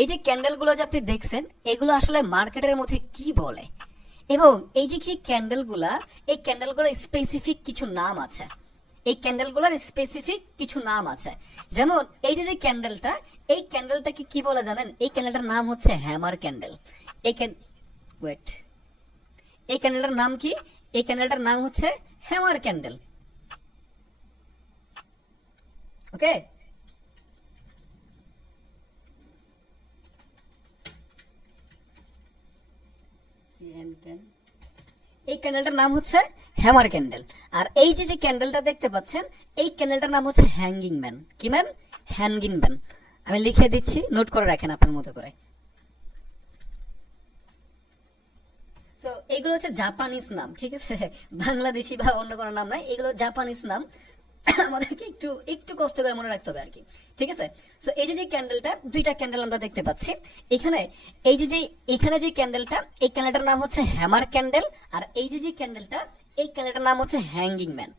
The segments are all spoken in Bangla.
এই যে ক্যান্ডেল গুলো যে আপনি দেখছেন এগুলো আসলে মার্কেটের মধ্যে কি বলে, এবং এই যে ক্যান্ডেল গুলা, এই ক্যান্ডেল গুলোর স্পেসিফিক কিছু নাম আছে। এই ক্যান্ডেল গুলার স্পেসিফিক কিছু নাম আছে। যেমন এই যে ক্যান্ডেলটা, এই ক্যান্ডেলটাকে কি বলে জানেন? এই ক্যান্ডেলটার নাম হচ্ছে হ্যামার ক্যান্ডেল। এই ক্যান্ডেলটার নাম কি? এই ক্যান্ডেলটার নাম হচ্ছে হ্যামার ক্যান্ডেল। ওকে, এই ক্যান্ডেলটার নাম হচ্ছে হ্যামার ক্যান্ডেল। আর এই যে ক্যান্ডেলটা দেখতে পাচ্ছেন, এই ক্যান্ডেলটার নাম হচ্ছে হ্যাঙ্গিং ম্যান। কি ম্যান? Hanging man. আমি লিখে দিচ্ছি, নোট করে রাখেন আপনার মতো করে। সো এগুলো হচ্ছে জাপানিজ নাম, ঠিক আছে? বাংলাদেশি বা অন্য কোনো নাম নাই, এগুলো জাপানিজ নাম। আমাদেরকে একটু একটু কষ্ট করে মনে রাখতে হবে আর কি, ঠিক আছে? সো এই যে ক্যান্ডেলটা, দুইটা ক্যান্ডেল আমরা দেখতে পাচ্ছি এখানে। এই যে এখানে যে ক্যান্ডেলটা, এই ক্যান্ডেলটার নাম হচ্ছে হ্যামার ক্যান্ডেল। আর এই যে ক্যান্ডেলটা, এই ক্যান্ডেলটার নাম হচ্ছে হ্যাঙ্গিং ম্যান।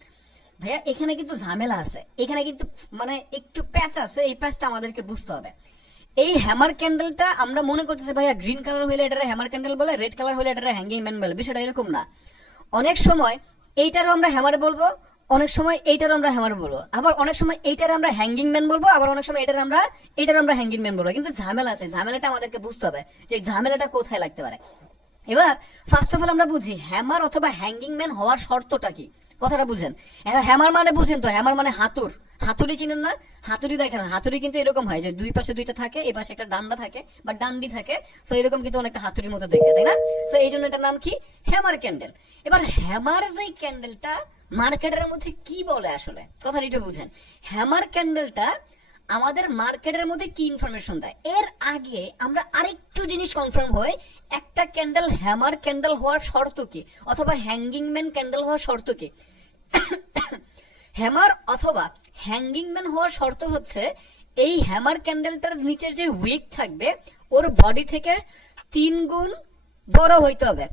ভাইয়া এখানে কিন্তু ঝামেলা আছে, এখানে কিন্তু মানে একটু প্যাচ আছে, এই প্যাচটা আমাদেরকে বুঝতে হবে। এই হ্যামার ক্যান্ডেলটা আমরা মনে করতেছি ভাইয়া গ্রিন কালার হইলে এটা হ্যামার ক্যান্ডেল বলে, রেড কালার হইলে এটা হ্যাঙ্গিং ম্যান বলে। বিষয়টা এরকম না। অনেক সময় এইটারও আমরা হ্যামার বলবো, অনেক সময় এইটারও আমরা হ্যামার বলবো, আবার অনেক সময় এইটার আমরা হ্যাঙ্গিং ম্যান বলবো, আবার অনেক সময় এটার আমরা হ্যাঙ্গিং ম্যান বলবো। কিন্তু ঝামেলা আছে, ঝামেলাটা আমাদেরকে বুঝতে হবে যে ঝামেলাটা কোথায় লাগতে পারে। এবার ফার্স্ট অফ অল আমরা বুঝি হ্যামার অথবা হ্যাঙ্গিং ম্যান হওয়ার শর্তটা কি, কথাটা বুঝেন। হ্যামার মানে বুঝেন তো, হ্যামার মানে হাতুর। হাতুড়ি চিনেন না? হাতুড়ি দেখেন, হাতুড়ি কিন্তু এরকম হয় যে দুই পাশে দুইটা থাকে, এই পাশে একটা ডান্ডা থাকে বা ডান্ডি থাকে। সো এরকম কিন্তু অনেকটা হাতুড়ির মতো দেখে, তাই না? সো এই জন্য এটার নাম কি? Hammer candle. এবার হ্যামার যে ক্যান্ডেলটা মার্কেটের মধ্যে কি বলে আসলে, কথাটা একটু বুঝেন। হ্যামার ক্যান্ডেলটা আমাদের মার্কেটের মধ্যে কি ইনফরমেশন দেয়? এর আগে আমরা আরেকটু জিনিস কনফার্ম হই, একটা ক্যান্ডেল হ্যামার ক্যান্ডেল হওয়ার শর্ত কি, অথবা হ্যাঙ্গিং ম্যান ক্যান্ডেল হওয়ার শর্ত কি? হ্যামার অথবা হ্যাঙ্গিং ম্যান হওয়ার শর্ত হচ্ছে এই হ্যামার ক্যান্ডেলটার নিচের যে উইক থাকবে ওর বডি থেকে 3 গুণ বড় হইতে হবে।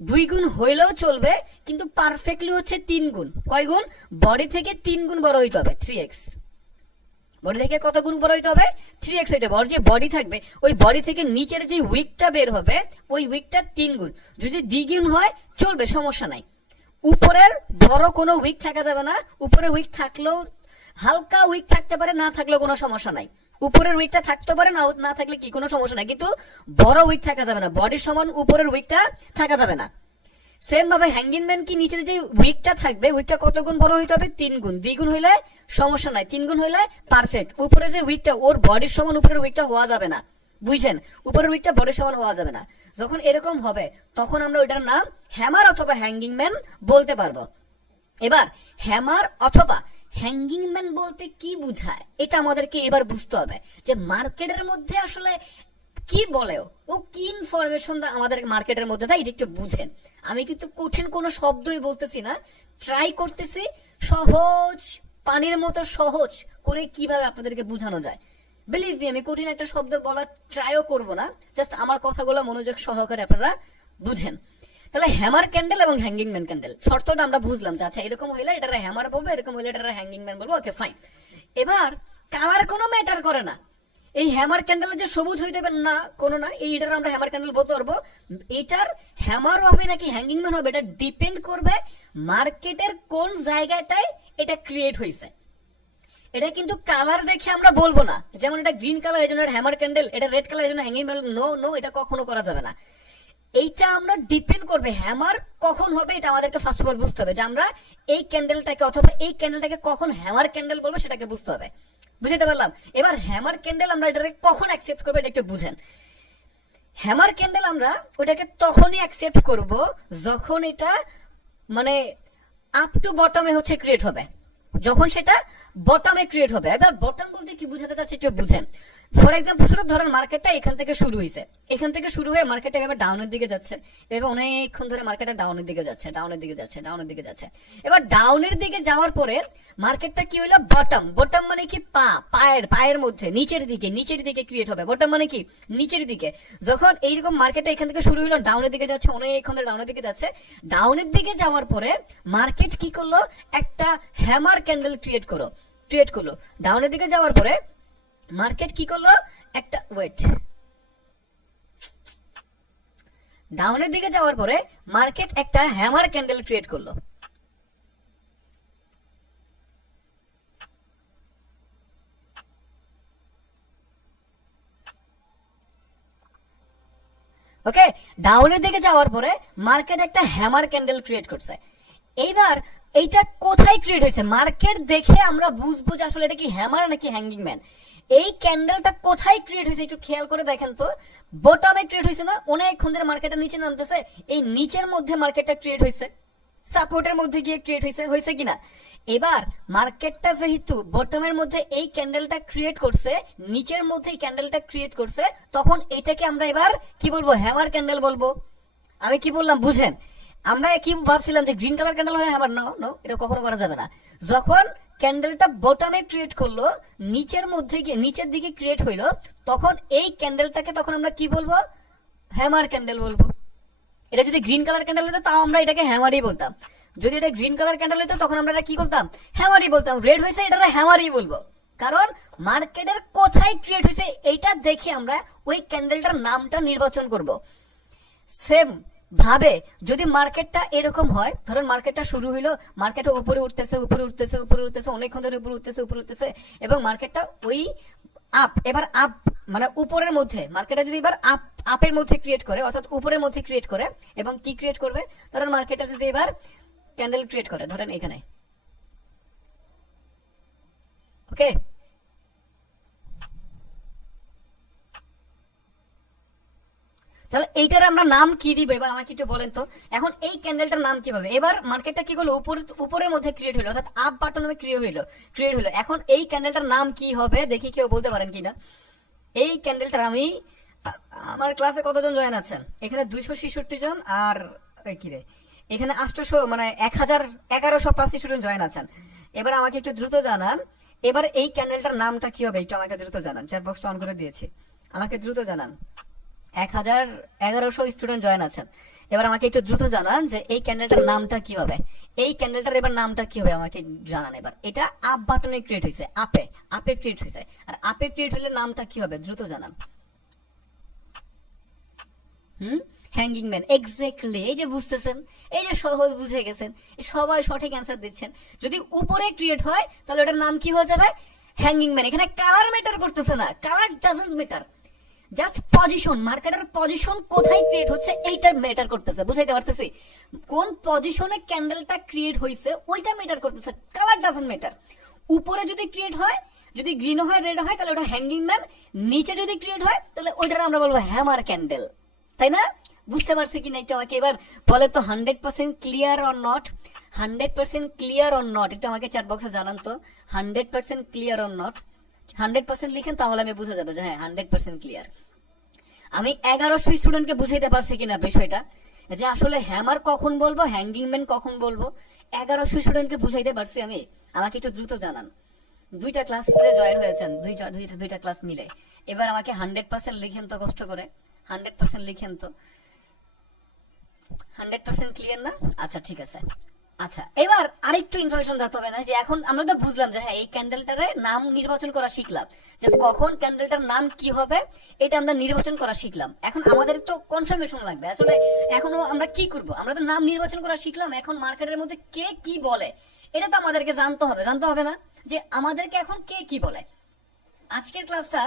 2 গুণ হইলেও চলবে, কিন্তু পারফেক্টলি হচ্ছে 3 গুণ। কয় গুণ? বডি থেকে 3 গুণ বড় হইতে হবে, 3x। বডি থেকে কত গুণ বড় হইতে হবে? 3x হইতে হবে। ওর যে বডি থাকবে, ওই বডি থেকে নিচের যে উইকটা বের হবে, ওই উইকটা 3 গুণ। যদি 2 গুণ হয় চলবে, সমস্যা নাই। উপরের বড় কোনো উইক থাকা যাবে না। উপরে উইক থাকলেও, হালকা উইক থাকতে পারে, না থাকলেও কোনো সমস্যা নাই। উপরের উইকটা থাকতে পারে, না থাকলে কি কোনো সমস্যা নাই, কিন্তু বড় উইক থাকা যাবে না। বডির সমান উপরের উইকটা থাকা যাবে না। সেম ভাবে হ্যাঙ্গিং ম্যান কি, নিচের যে উইকটা থাকবে, উইকটা কত গুণ বড় হইতে হবে? 3 গুণ। 2 গুণ হইলে সমস্যা নাই, 3 গুণ হইলে পারফেক্ট। উপরে যে উইকটা, ওর বডির সমান উপরের উইকটা হওয়া যাবে না, বুঝছেন? উপরের উইকটা বডির সমান হওয়া যাবে না। যখন এরকম হবে তখন আমরা ওইটার নাম হ্যামার অথবা হ্যাঙ্গিং ম্যান বলতে পারবো। এবার হ্যামার অথবা হ্যাঙ্গিং ম্যান বলতে কি বুঝায় এটা আমাদেরকে এবার বুঝতে হবে, যে মার্কেটের মধ্যে আসলে কি বলে, ও কি ইনফরমেশন আমাদের মার্কেটের মধ্যে দেয়, এটা একটু বুঝেন। আমি কিন্তু কঠিন কোনো শব্দই বলতেছি না, ট্রাই করতেছি সহজ, পানির মতো সহজ করে কিভাবে আপনাদেরকে বোঝানো যায়। বিলিভ মি, আমি কঠিন একটা শব্দ বলার ট্রাইও করব না, জাস্ট আমার কথাগুলো মনোযোগ সহকারে আপনারা বুঝেন। তাহলে হ্যামার ক্যান্ডেল এবং হ্যাঙ্গিং ম্যান ক্যান্ডেল শর্তটা আমরা বুঝলাম যে আচ্ছা এরকম হইলে এটা হ্যামার বলবো, এরকম হইলে এটা হ্যাঙ্গিং ম্যান বলবো। Okay fine. এবার কালার কোনো ম্যাটার করে না। এই হ্যামার ক্যান্ডেলের যে সবুজ হইতে হবে না, কোনো না, এইটার আমরা হ্যামার ক্যান্ডেল বলতে পারবো। এটার হ্যামার হবে নাকি হ্যাঙ্গিং ম্যান হবে, এটা ডিপেন্ড করবে মার্কেটের কোন জায়গাটায় এটা ক্রিয়েট হয়েছে। এটা কিন্তু কালার দেখে আমরা বলবো না, যেমন এটা গ্রিন কালার এই জন্য হ্যামার ক্যান্ডেল, এটা রেড কালার এই জন্য হ্যাঙ্গিং ম্যান। নো নো, এটা কখনো করা যাবে না। এইটা আমরা ডিপেন্ড করবে হ্যামার কখন হবে, এটা আমাদেরকে ফার্স্ট অফ অল বুঝতে হবে, যে আমরা এই ক্যান্ডেলটাকে অথবা এই ক্যান্ডেলটাকে কখন হ্যামার ক্যান্ডেল বলবো সেটাকে বুঝতে হবে। বুঝতে পারলাম? এবার হ্যামার ক্যান্ডেল আমরা এটাকে কখন অ্যাকসেপ্ট করবো এটা একটু বুঝেন। হ্যামার ক্যান্ডেল আমরা ওটাকে তখনই অ্যাকসেপ্ট করব যখন এটা মানে আপ টু বটমে হচ্ছে ক্রিয়েট হবে, যখন সেটা বটমে ক্রিয়েট হবে। এবার বটম বলতে কি বুঝাতে চাচ্ছি একটু বুঝেন। ফর এক্সাম্পল শুধু ধরেন মার্কেটটা এখান থেকে শুরু হয়েছে, এখান থেকে শুরু হয়ে মার্কেটটা এভাবে ডাউনের দিকে যাচ্ছে, এভাবে অনেকক্ষণ ধরে মার্কেটটা ডাউনের দিকে যাচ্ছে, ডাউনের দিকে যাচ্ছে, ডাউনের দিকে যাচ্ছে। এবার ডাউনের দিকে যাওয়ার পরে মার্কেটটা কি হইলো? বটম। বটম মানে কি? পায়ের মধ্যে নিচের দিকে ক্রিয়েট হবে। বটম মানে কি? নিচের দিকে। যখন এইরকম মার্কেটটা এখান থেকে শুরু হইলো, ডাউনের দিকে যাচ্ছে, অনেকক্ষণ ধরে ডাউনের দিকে যাচ্ছে। ডাউনের দিকে যাওয়ার পরে মার্কেট কি করলো? একটা হ্যামার ক্যান্ডেল ক্রিয়েট করলো। ডাউনের দিকে যাওয়ার পরে মার্কেট কি করলো? একটা ডাউনের দিকে যাওয়ার পরে মার্কেট একটা হ্যামার ক্যান্ডেল ক্রিয়েট করলো। ওকে, ডাউনের দিকে যাওয়ার পরে মার্কেট একটা হ্যামার ক্যান্ডেল ক্রিয়েট করছে। এইবার এইটা কোথায় ক্রিয়েট হয়েছে, মার্কেট দেখে আমরা বুঝবো যে আসলে এটা কি হ্যামার নাকি হ্যাঙ্গিং ম্যান। এই ক্যান্ডেলটা কোথায় ক্রিয়েট হয়েছে একটু খেয়াল করে দেখেন তো। বটমে ক্রিয়েট হয়েছে না, অনেকক্ষণ ধরে মার্কেটটা নিচে নামতেছে, এই নিচের মধ্যে মার্কেটটা ক্রিয়েট হয়েছে, সাপোর্টের মধ্যে গিয়ে ক্রিয়েট হয়েছে কিনা। এবার মার্কেটটা যেহেতু বটমের মধ্যে এই ক্যান্ডেলটা ক্রিয়েট করছে, নিচের মধ্যে এই ক্যান্ডেলটা ক্রিয়েট করছে, তখন এটাকে আমরা এবার কি বলবো, হ্যামার ক্যান্ডেল বলবো। আমি কি বললাম বুঝেন, আমরা কি ভাবছিলাম যে গ্রিন কালার ক্যান্ডেল হয় হ্যামার, নো এটা কখনো করা যাবে না। যখন ক্যান্ডেলটা বটমে ক্রিয়েট করলো, নিচের মধ্যে গিয়ে নিচের দিকে ক্রিয়েট হইলো, তখন এই ক্যান্ডেলটাকে তখন আমরা কি বলবো, হ্যামার ক্যান্ডেল বলবো। এটা যদি গ্রিন কালার ক্যান্ডেল হতো তাও আমরা এটাকে হ্যামারই বলতাম, যদি এটা গ্রিন কালার ক্যান্ডেল হতো তখন আমরা এটা কি বলতাম, হ্যামারই বলতাম। রেড হয়েছে এটা হ্যামারই বলবো, কারণ মার্কেটের কোথায় ক্রিয়েট হয়েছে এইটা দেখে আমরা ওই ক্যান্ডেলটার নামটা নির্বাচন করব। সেম ভাবে যদি মার্কেটটা এরকম হয়, ধরেন মার্কেটটা শুরু হইলো, মার্কেটটা উপরে উঠতেছে উপরে উঠতেছে উপরে উঠতেছে, অনেকক্ষণ ধরে উপরে উঠতেছে এবং মার্কেটটা ওই আপ, এবার আপ মানে উপরের মধ্যে মার্কেটটা যদি এবার আপের মধ্যে ক্রিয়েট করে, অর্থাৎ উপরের মধ্যে ক্রিয়েট করে, এবং কি ক্রিয়েট করবে, ধরেন মার্কেটটা যদি এবার ক্যান্ডেল ক্রিয়েট করে, ধরেন এখানে, ওকে, তাহলে এইটার আমরা নাম কি দিব, এবার আমাকে একটু বলেন তো। এখন এই ক্যান্ডেলটার নাম কি হবে, এবার মার্কেটটা কি করলো, উপরের মধ্যে ক্রিয়েট হলো, অর্থাৎ আপ বাটনে ক্রিয়েট হলো। এখন এই ক্যান্ডেলটার নাম কি হবে দেখি, কেউ বলতে পারেন কিনা। এই ক্যান্ডেলটার আমি, আমার ক্লাসে কতজন জয়েন আছেন, এখানে 266 জন, আর কি রে এখানে 800 মানে 1100+ স্টুডেন্ট জয়েন আছেন। এবার আমাকে একটু দ্রুত জানান, এবার এই ক্যান্ডেলটার নামটা কি হবে, একটু আমাকে দ্রুত জানান। চ্যাট বক্সটা অন করে দিয়েছি, আমাকে দ্রুত জানান। 1100 স্টুডেন্ট জয়েন আছেন, এবার আমাকে একটু দ্রুত জানান যে এই ক্যান্ডেলটার নামটা কি হবে। এই ক্যান্ডেলটার এবার নামটা কি হবে আমাকে জানান। এবার এটা আপ বাটনে ক্রিয়েট হয়েছে, আপে ক্রিয়েট হয়েছে, আর আপে ক্রিয়েট হলে নামটা কি হবে দ্রুত জানান। Hanging man, exactly. এই যে বুঝতেছেন, এই যে সহজ বুঝে গেছেন, সবাই সঠিক অ্যান্সার দিচ্ছেন। যদি উপরে ক্রিয়েট হয় তাহলে ওটার নাম কি হয়ে যাবে, হ্যাঙ্গিং ম্যান। এখানে কালার ম্যাটার করতেছে না, colour doesn't matter, just position, মার্কেটের পজিশন কোথায় ক্রিয়েট হচ্ছে এইটা ম্যাটার করতেছে। বুঝাইতে পারতেছি, কোন পজিশনে ক্যান্ডেলটা ক্রিয়েট হয়েছে ওইটা ম্যাটার করতেছে, কালার ডাজন্ট ম্যাটার। উপরে যদি ক্রিয়েট হয়, যদি গ্রিন হয় রেড হয় তাহলে ওটা হ্যাঙ্গিং ম্যান, নিচে যদি ক্রিয়েট হয় তাহলে ওইটা আমরা বলবো হ্যামার ক্যান্ডেল, তাই না? বুঝতে পারছি কিনা একটু আমাকে এবার বলে তো, 100% clear or not, 100% clear or not, একটু আমাকে চ্যাট বক্সে জানান তো, 100% ক্লিয়ার অর নট। 100% লিখেন তাহলে আমি বুঝে যাবো যে হ্যাঁ 100% ক্লিয়ার। আমি 1100 স্টুডেন্টকে বুঝাইতে পারছি কিনা বিষয়টা, যে আসলে হ্যামার কখন বলবো, হ্যাঙ্গিং ম্যান কখন বলবো, 1100 স্টুডেন্টকে বুঝাইতে পারছি আমি। আমাকে একটু দ্রুত জানান, দুইটা ক্লাসে জয়েন হয়েছেন, দুইটা ক্লাস মিলে। এবার আমাকে 100% লিখেন তো, কষ্ট করে 100% লিখেন তো। 100% ক্লিয়ার না? আচ্ছা ঠিক আছে। আচ্ছা, এবার আরেকটু ইনফরমেশন দিতে হবে না, যে এখন আমরা তো বুঝলাম যে হ্যাঁ এই ক্যান্ডেলটারে নাম নির্বাচন করা শিখলাম, যে কখন ক্যান্ডেলটার নাম কি হবে এটা আমরা নির্বাচন করা শিখলাম। এখন আমাদের তো কনফার্মেশন লাগবে, আসলে এখনো আমরা কি করব, আমরা তো নাম নির্বাচন করা শিখলাম, এখন মার্কেটের মধ্যে কে কি বলে এটা তো আমাদেরকে জানতে হবে না, যে আমাদেরকে এখন কে কি বলে। আজকের ক্লাসটা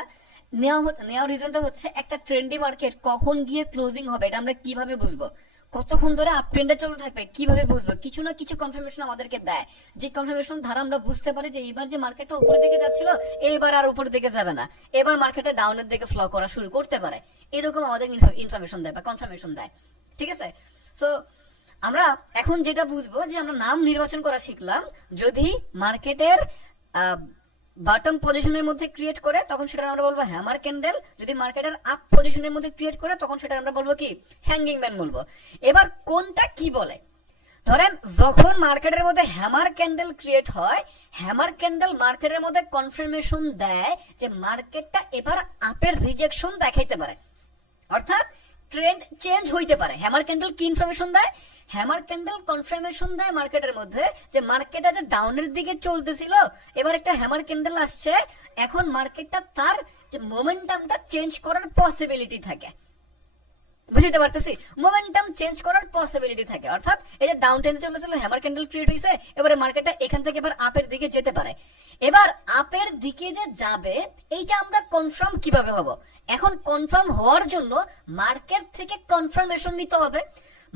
নেওয়ার রিজনটা হচ্ছে, একটা ট্রেন্ডি মার্কেট কখন গিয়ে ক্লোজিং হবে এটা আমরা কিভাবে বুঝবো, কতক্ষণ ধরে আপ ট্রেন্ডে চলতে থাকবে কিভাবে বুঝবো, কিছু না কিছু কনফার্মেশন আমাদেরকে দেয়, যে কনফার্মেশন দ্বারা আমরা বুঝতে পারি যে এইবার যে মার্কেটটা উপরের দিকে যাচ্ছিল এইবার আর উপরের দিকে যাবে না, এবার মার্কেটে ডাউনের দিকে ফ্লো করা শুরু করতে পারে, এরকম আমাদের ইনফরমেশন দেয় বা কনফার্মেশন দেয়। ঠিক আছে, সো আমরা এখন যেটা বুঝবো, যে আমরা নাম নির্বাচন করা শিখলাম, যদি মার্কেটের বটম পজিশনের মধ্যে ক্রিয়েট করে তখন সেটা আমরা বলবো হ্যামার ক্যান্ডেল, যদি মার্কেটের আপ পজিশনের মধ্যে ক্রিয়েট করে তখন সেটা আমরা বলবো কি, হ্যাঙ্গিং ম্যান বলবো। এবার কোনটা কি বলে, ধরেন যখন মার্কেটের মধ্যে হ্যামার ক্যান্ডেল ক্রিয়েট হয়, হ্যামার ক্যান্ডেল মার্কেটের মধ্যে কনফার্মেশন দেয় যে মার্কেটটা এবার আপের রিজেকশন দেখাইতে পারে, অর্থাৎ ট্রেন্ড চেঞ্জ হইতে পারে। হ্যামার ক্যান্ডেল কি ইনফরমেশন দেয়, হ্যামার ক্যান্ডেল কনফার্মেশন দেয় মার্কেটের মধ্যে যে মার্কেটটা যে ডাউনের দিকে চলতেছিল, এবার একটা হ্যামার ক্যান্ডেল আসছে, এখন মার্কেটটা তার যে মোমেন্টামটা চেঞ্জ করার পসিবিলিটি থাকে। বুঝতে পারতেছি, মোমেন্টাম চেঞ্জ করার পসিবিলিটি থাকে। অর্থাৎ এই যে ডাউন ট্রেন্ডে চলে হ্যামার ক্যান্ডেল ক্রিয়েট হয়েছে, এবারে মার্কেটটা এখান থেকে এবার আপের দিকে যেতে পারে। এবার আপের দিকে যে যাবে এইটা আমরা কনফার্ম কিভাবে হব? এখন কনফার্ম হওয়ার জন্য মার্কেট থেকে কনফার্মেশন নিতে হবে।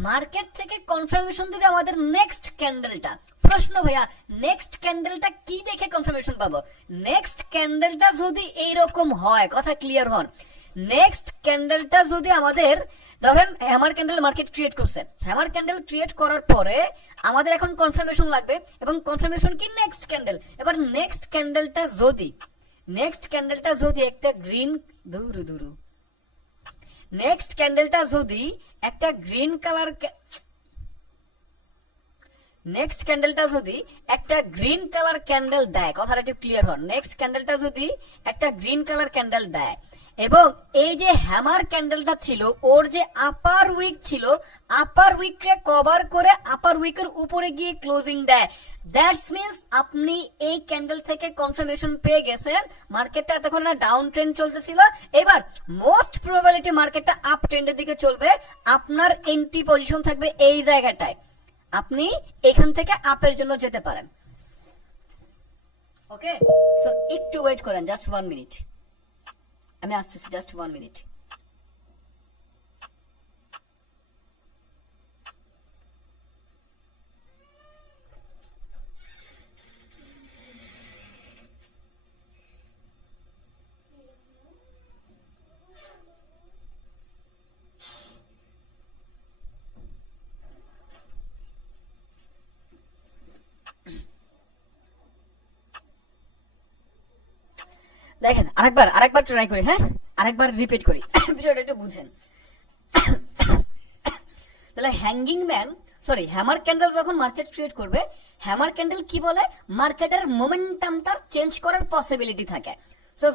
মার্কেট থেকে কনফার্মেশন দিবে আমাদের নেক্সট ক্যান্ডেলটা। প্রশ্ন ভাইয়া, নেক্সট ক্যান্ডেলটা কি দেখে কনফার্মেশন পাবো? নেক্সট ক্যান্ডেলটা যদি এইরকম হয়, কথা ক্লিয়ার হন, নেক্সট ক্যান্ডেলটা যদি আমাদের ধরেন হ্যামার ক্যান্ডেল মার্কেট ক্রিয়েট করছে, হ্যামার ক্যান্ডেল ক্রিয়েট করার পরে আমাদের এখন কনফার্মেশন লাগবে, এবং কনফার্মেশন কি? Next candle. এবার নেক্সট ক্যান্ডেলটা যদি একটা গ্রিন নেক্সট ক্যান্ডেলটা যদি একটা গ্রিন কালার নেক্সট ক্যান্ডেলটা যদি একটা গ্রিন কালার ক্যান্ডেল দেয়, কথাটা একটু ক্লিয়ার হন, নেক্সট ক্যান্ডেলটা যদি একটা গ্রিন কালার ক্যান্ডেল দেয় এবং এই যে হ্যামার ক্যান্ডেলটা ছিল ওর যে আপার উইক ছিল, আপার উইককে কভার করে আপার উইকের উপরে গিয়ে ক্লোজিং দেয়, দ্যাটস মিন্স আপনি এই ক্যান্ডেল থেকে কনফার্মেশন পেয়ে গেছেন মার্কেটটা এতক্ষণ না ডাউন ট্রেন্ড চলতেছিল, এবার মোস্ট প্রবাবিলিটি মার্কেটটা আপ ট্রেন্ডের দিকে চলবে। আপনার এন্ট্রি পজিশন থাকবে এই জায়গাটায়, আপনি এখান থেকে আপের জন্য যেতে পারেন। ওকে, সো একটু ওয়েট করেন, জাস্ট 1 মিনিট, আমি আসতেছি, জাস্ট 1 মিনিট। দেখেন আরেকবার ট্রাই করি, হ্যাঁ আরেকবার রিপিট করি, বিষয়টা একটু বুঝেন। তাহলে হ্যামার ক্যান্ডেল যখন মার্কেট ক্রিয়েট করবে, হ্যামার ক্যান্ডেল কি বলে? মার্কেটের মোমেন্টামটা চেঞ্জ করার পসিবিলিটি থাকে।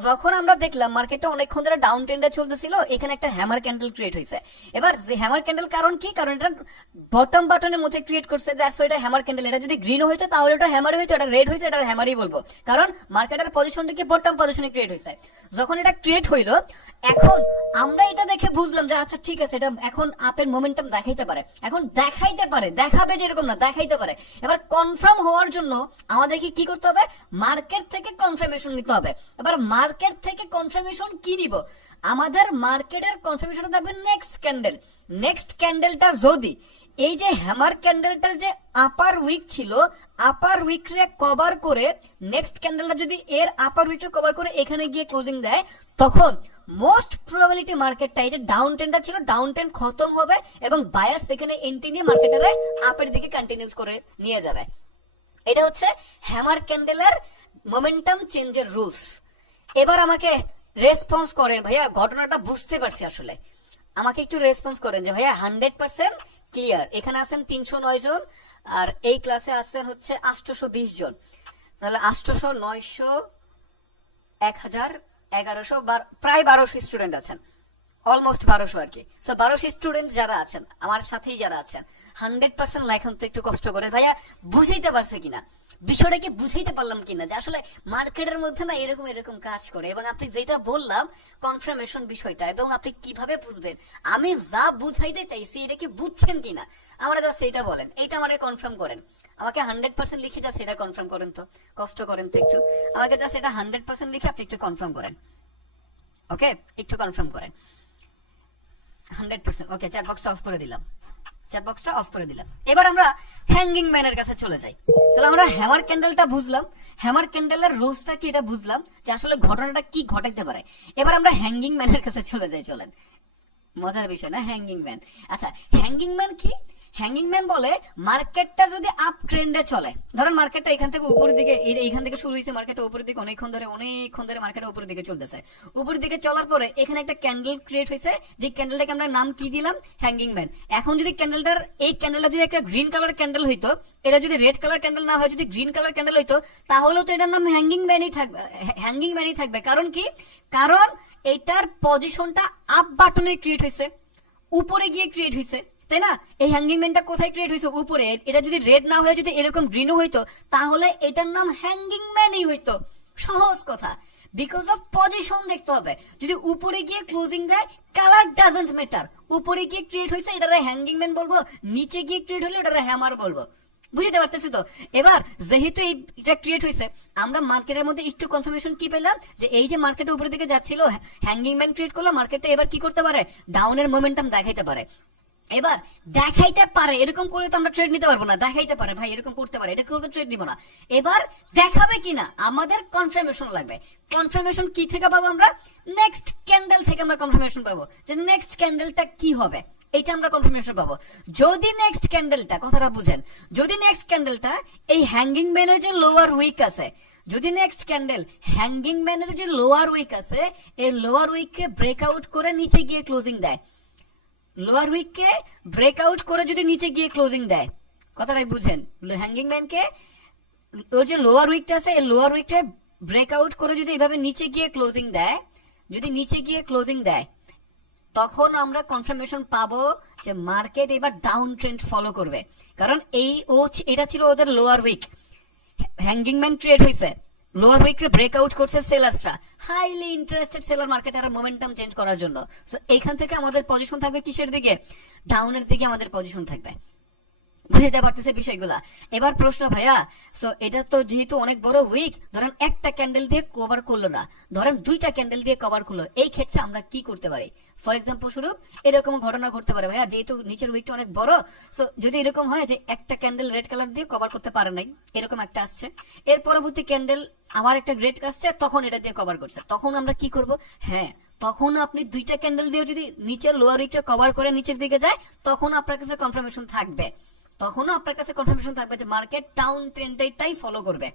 যখন আমরা দেখলাম মার্কেটটা অনেকক্ষণ ধরে ডাউন ট্রেন্ডে চলতেছিল, এখানে একটা হ্যামার ক্যান্ডেল ক্রিয়েট হয়েছে। এবার যে হ্যামার ক্যান্ডেল কারণ কি? কারণ এটা বটম বাটনের মধ্যে ক্রিয়েট করছে, দ্যাটস এটা হ্যামার ক্যান্ডেল। এটা যদি গ্রিন হইতো তাহলে এটা হ্যামারই হইতো, এটা রেড হয়েছে, এটা হ্যামারই বলবো, কারণ মার্কেটের পজিশনটা কি বটম পজিশনে ক্রিয়েট হয়েছে। যখন এটা ক্রিয়েট হইলো, এখন আমরা এটা দেখে বুঝলাম যে আচ্ছা ঠিক আছে, এটা এখন আপের মোমেন্টাম দেখাইতে পারে, এখন দেখাবে যে এরকম না, দেখাইতে পারে। এবার কনফার্ম হওয়ার জন্য আমাদেরকে কি করতে হবে? মার্কেট থেকে কনফার্মেশন নিতে হবে। এবার মার্কেট থেকে কনফার্মেশন কি নিব? আমাদের মার্কেটের কনফার্মেশন থাকবে নেক্সট ক্যান্ডেলটা যদি এই যে হ্যামার ক্যান্ডেলটার যে আপার উইক ছিল, আপার উইকরে কভার করে, নেক্সট ক্যান্ডেলটা যদি এর আপার উইকরে কভার করে এখানে গিয়ে ক্লোজিং দেয়, তখন মোস্ট প্রবাবিলিটি মার্কেটটা এই যে ডাউন ট্রেন্ডটা ছিল, ডাউন ট্রেন্ড খতম হবে এবং বায়ার সেখানে এন্ট্রি নিয়ে মার্কেটের আপের দিকে কন্টিনিউ করে নিয়ে যাবে। এটা হচ্ছে হ্যামার ক্যান্ডেলের মোমেন্টাম চেঞ্জের রুলস। এবার আমাকে রেসপন্স করেন ভাইয়া, ঘটনাটা বুঝতে পারছি আসলে, আমাকে একটু রেসপন্স করেন যে ভাইয়া 100% ক্লিয়ার। এখানে আছেন 309 জন, আর এই ক্লাসে আছেন হচ্ছে 820 জন, তাহলে 800, 900, 1000, 1100, প্রায় 1200 স্টুডেন্ট আছেন, অলমোস্ট 1200 আর কি। 1200 স্টুডেন্ট যারা আছেন, আমার সাথেই যারা আছেন, 100% লেখন তো একটু কষ্ট করে ভাইয়া, বুঝাইতে পারছে কিনা বিষয়টা, কি বুঝাইতে পারলাম কিনা যে আসলে মার্কেটের মধ্যে না এরকম কাজ করে, এবং আপনি যেটা বললাম কনফার্মেশন বিষয়টা, এবং আপনি কিভাবে বুঝবেন আমি যা বুঝাইতে চাইছি এটা কি বুঝছেন কিনা, আমরা জাস্ট সেটা বলেন, এইটা আমাকে কনফার্ম করেন। আমাকে 100% লিখে জাস্ট এটা কনফার্ম করেন তো, কষ্ট করেন তো একটু, আমাকে জাস্ট এটা 100% লিখে আপনি একটু কনফার্ম করেন। ওকে, একটু কনফার্ম করেন 100%। ওকে, চ্যাট বক্সটা অফ করে দিলাম, এবার আমরা হ্যাঙ্গিং ম্যানের কাছে চলে যাই। তাহলে আমরা হ্যামার ক্যান্ডেলটা বুঝলাম, হ্যামার ক্যান্ডেলের রোজটা কি এটা বুঝলাম যে আসলে ঘটনাটা কি ঘটাইতে পারে। এবার আমরা হ্যাঙ্গিং ম্যানের কাছে চলে যাই, চলেন, মজার বিষয় না হ্যাঙ্গিং ম্যান। আচ্ছা, হ্যাঙ্গিং ম্যান কি? হ্যাঙ্গিং ম্যান বলে মার্কেটটা যদি আপ ট্রেন্ডে চলে, ধরেন মার্কেটটা এখান থেকে উপরের দিকে, এইখান থেকে শুরু হয়েছে মার্কেটটা উপরের দিকে, অনেকক্ষণ ধরে মার্কেটটা উপরের দিকে চলতেছে, উপরের দিকে চলার পরে এখানে একটা ক্যান্ডেল ক্রিয়েট হয়েছে, যে ক্যান্ডেলটাকে আমরা নাম কি দিলাম? Hanging man. এখন যদি এই ক্যান্ডেলটা যদি একটা গ্রিন কালার ক্যান্ডেল হইতো, এটা যদি রেড কালার ক্যান্ডেল না হয়, যদি গ্রিন কালার ক্যান্ডেল হইতো, তাহলে তো এটার নাম হ্যাঙ্গিং ম্যানই থাকবে। কারণ কি? কারণ এটার পজিশনটা আপ বাটনে ক্রিয়েট হয়েছে, উপরে গিয়ে ক্রিয়েট হয়েছে, তাই না? এই হ্যাঙ্গিং ম্যানটা কোথায় ক্রিয়েট হয়েছে? উপরে। এটা যদি রেড না হয়ে যদি এরকম গ্রিনও হইতো, তাহলে এটার নাম হ্যাঙ্গিং ম্যানই হইতো। সহজ কথা, বিকজ অফ পজিশন দেখতে হবে। যদি উপরে গিয়ে ক্লোজিং দেয়, কালার ডাজন্ট ম্যাটার। উপরে গিয়ে ক্রিয়েট হয়েছে, এটারে হ্যাঙ্গিং ম্যান বলবো, নিচে গিয়ে ক্রিয়েট হলে এটারে হ্যামার বলবো। বুঝতে পারতেছি তো? এবার যেহেতু এটা ক্রিয়েট হয়েছে, আমরা মার্কেটের মধ্যে একটু কনফার্মেশন কি পেলাম, যে এই যে মার্কেটের উপরের দিকে যাচ্ছিল, হ্যাঙ্গিং ম্যান ক্রিয়েট করলো, মার্কেটটা এবার কি করতে পারে, ডাউনের মোমেন্টাম দেখাইতে পারে। এবার দেখাইতে পারে, এরকম করে তো আমরা ট্রেড নিতে পারবো না। দেখাইতে পারে ভাই, এরকম করতে পারে, এটা করে তো ট্রেড নিব না। এবার দেখাবে কিনা আমাদের কনফার্মেশন লাগবে। কনফার্মেশন কি থেকে পাবো আমরা? নেক্সট ক্যান্ডেল থেকে আমরা কনফার্মেশন পাবো যে নেক্সট ক্যান্ডেলটা কি হবে, এটা আমরা কনফার্মেশন পাবো। যদি নেক্সট ক্যান্ডেলটা, কথাটা বুঝেন, যদি নেক্সট ক্যান্ডেলটা এই হ্যাঙ্গিং ম্যানের যে লোয়ার উইক আছে, যদি নেক্সট ক্যান্ডেল হ্যাঙ্গিং ম্যানের যে লোয়ার উইক আছে, এই লোয়ার উইককে ব্রেকআউট করে নিচে গিয়ে ক্লোজিং দেয়, লোয়ার উইককে ব্রেকআউট করে যদি নিচে গিয়ে ক্লোজিং দেয়, কথাটাই বুঝেন, হ্যাঙ্গিং ম্যানকে ওর যে লোয়ার উইকটা আছে, এই লোয়ার উইকটা ব্রেকআউট করে যদি এভাবে নিচে গিয়ে ক্লোজিং দেয়, যদি নিচে গিয়ে ক্লোজিং দেয়, তখন আমরা কনফার্মেশন পাবো যে মার্কেট এবার ডাউন ট্রেন্ড ফলো করবে। কারণ এটা ছিল ওদের lower wick, hanging man create হয়েছে, লোয়ার উইককে ব্রেকআউট করছে সেলার্সরা, হাইলি ইন্টারেস্টেড সেলার মার্কেট আর মোমেন্টাম চেঞ্জ করার জন্য। সো এইখান থেকে আমাদের পজিশন থাকবে কিসের দিকে? ডাউনের দিকে আমাদের পজিশন থাকবে। বুঝতে পারতেছে বিষয়গুলা? এবার প্রশ্ন ভাইয়া, সো এটা তো যেহেতু অনেক বড় উইক, ধরেন একটা ক্যান্ডেল দিয়ে কভার করলো না, ধরেন দুইটা ক্যান্ডেল দিয়ে কভার করলো, এই ক্ষেত্রে আমরা কি করতে পারি? ফর এক্সাম্পল স্বরূপ এরকম ঘটনা ঘটতে পারে ভাইয়া, যেহেতু নিচের উইকটা অনেক বড়, সো যদি এরকম হয় যে একটা ক্যান্ডেল রেড কালার দিয়ে কভার করতে পারে নাই, এরকম একটা আসছে, এর পরবর্তী ক্যান্ডেল আবার একটা রেড আসছে, তখন এটা দিয়ে কভার করছে, তখন আমরা কি করব? হ্যাঁ, তখন আপনি দুইটা ক্যান্ডেল দিয়ে যদি নিচের লোয়ার উইকটা কভার করে নিচের দিকে যায়, তখন আপনার কাছে কনফার্মেশন থাকবে, তখনও আপনার কাছে কনফার্মেশন থাকবে যে মার্কেট ডাউন ট্রেন্ডটাই ফলো করবে।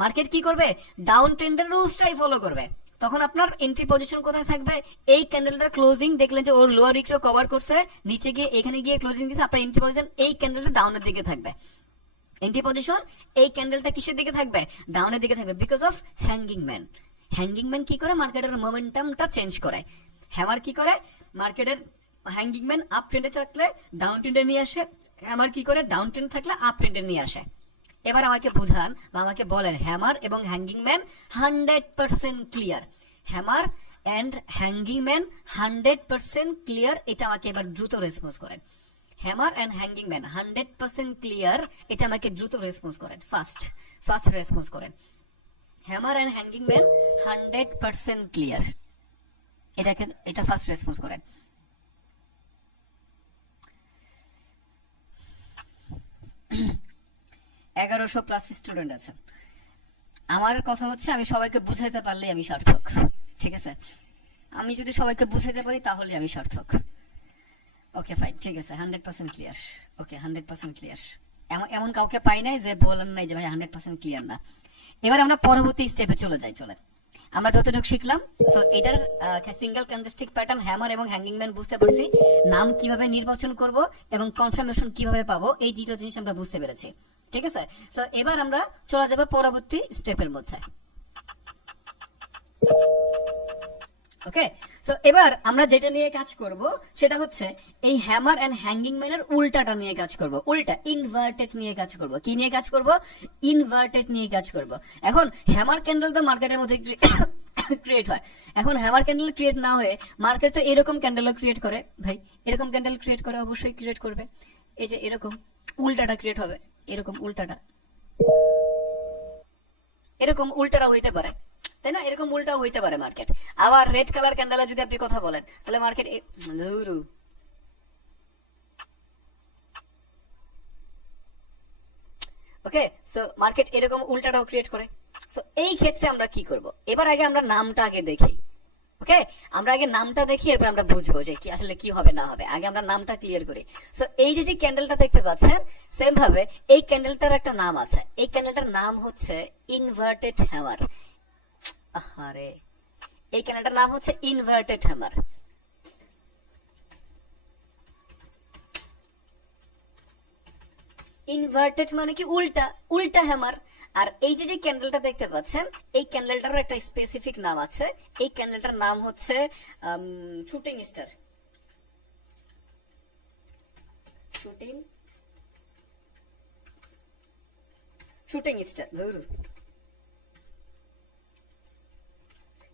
মার্কেট কি করবে? ডাউন ট্রেন্ডের রুলসটাই ফলো করবে। তখন আপনার এন্ট্রি পজিশন কোথায় থাকবে? এই ক্যান্ডেলটার ক্লোজিং দেখলেন যে ওর লোয়ার উইকটা কভার করছে, নিচে গিয়ে এখানে গিয়ে ক্লোজিং দিচ্ছে, আপনার এন্ট্রি পজিশন এই ক্যান্ডেলটা ডাউনের দিকে থাকবে। এন্ট্রি পজিশন এই ক্যান্ডেলটা কিসের দিকে থাকবে? ডাউনের দিকে থাকবে, because of hanging man. Hanging man কি করে? মার্কেটের মোমেন্টামটা চেঞ্জ করে। হ্যামার কি করে? মার্কেটের হ্যাঙ্গিং ম্যান আপ ট্রেন্ডে থাকলে ডাউন ট্রেন্ডে নিয়ে আসে, হ্যামার কি করে? ডাউন ট্রেন্ড থাকলে আপ ট্রেন্ডে নিয়ে আসে। এবার আমাকে বুঝান বা আমাকে বলেন, হ্যামার এবং hanging man 100% clear, hammer and hanging man 100% clear, এটা আমাকে এবার দ্রুত রেসপন্স করেন। Hammer and hanging man 100% clear, এটা আমাকে দ্রুত রেসপন্স করেন, ফার্স্ট রেসপন্স করেন। Hammer and hanging man 100% clear, এটা ফার্স্ট রেসপন্স করেন। +1100 স্টুডেন্ট আছে। আমার কথা হচ্ছে আমি সবাইকে বুঝাইতে পারলে আমি সার্থক, ঠিক আছে? আমি যদি সবাইকে বুঝাইতে পারি তাহলে আমি সার্থক। ওকে ফাইন, ঠিক আছে, 100% ক্লিয়ার। ওকে, 100% ক্লিয়ার। এমন কাউকে পাই নাই যে বলেন নাই যে ভাই 100% ক্লিয়ার না। এবার আমরা পরবর্তী স্টেপে চলে যাই। চলেন, আমরা যতটুকু শিখলাম, সো এটার সিঙ্গেল ক্যান্ডেলস্টিক প্যাটার্ন, হ্যামার এবং হ্যাঙ্গিং ম্যান বুঝতে পারছি, নাম কিভাবে নির্বাচন করব এবং কনফার্মেশন কিভাবে পাবো, এই দুটো জিনিস আমরা বুঝতে পেরেছি, ঠিক আছে? সো এবার আমরা চলে যাব পরবর্তী স্টেপের মধ্যে। ওকে, সো এবার আমরা যেটা নিয়ে কাজ করব সেটা হচ্ছে এই হ্যামার এন্ড হ্যাঙ্গিং ম্যানের উল্টাটা নিয়ে কাজ করব, উল্টা ইনভার্টেড নিয়ে কাজ করব। কি নিয়ে কাজ করব? ইনভার্টেড নিয়ে কাজ করব। এখন হ্যামার ক্যান্ডেল তো মার্কেটের মধ্যে ক্রিয়েট হয়, এখন হ্যামার ক্যান্ডেল ক্রিয়েট না হয়ে মার্কেট তো এরকম ক্যান্ডেলও ক্রিয়েট করে ভাই, এরকম ক্যান্ডেল ক্রিয়েট করে, অবশ্যই ক্রিয়েট করবে। এই যে এরকম উল্টাটা ক্রিয়েট হবে, এরকম উল্টাটা, এরকম উল্টাটা হইতে পারে, তাই না? এরকম উল্টাও হইতে পারে মার্কেট। আবার রেড কালার ক্যান্ডেলে যদি আপনি কথা বলেন, তাহলে মার্কেট ওকে, সো মার্কেট এরকম উল্টাটাও ক্রিয়েট করে। সো এই ক্ষেত্রে আমরা কি করব? এবার আগে আমরা নামটা আগে দেখি। ওকে, আমরা আগে নামটা দেখি, এরপর আমরা বুঝবো যে কি আসলে কি হবে না হবে। আগে আমরা নামটা ক্লিয়ার করি। সো এই যে ক্যান্ডেলটা দেখতে পাচ্ছেন, সেম ভাবে এই ক্যান্ডেলটার একটা নাম আছে। এই ক্যান্ডেলটার নাম হচ্ছে ইনভার্টেড হ্যামার। আরে, এই ক্যান্ডেলটার নাম হচ্ছে ইনভার্টেড হ্যামার। ইনভার্টেড মানে কি? উল্টা, উল্টা হ্যামার। আর এই যে ক্যান্ডেলটা দেখতে পাচ্ছেন, এই ক্যান্ডেলটার একটা স্পেসিফিক নাম আছে। এই ক্যান্ডেলটার নাম হচ্ছে শুটিং স্টার। Shooting star.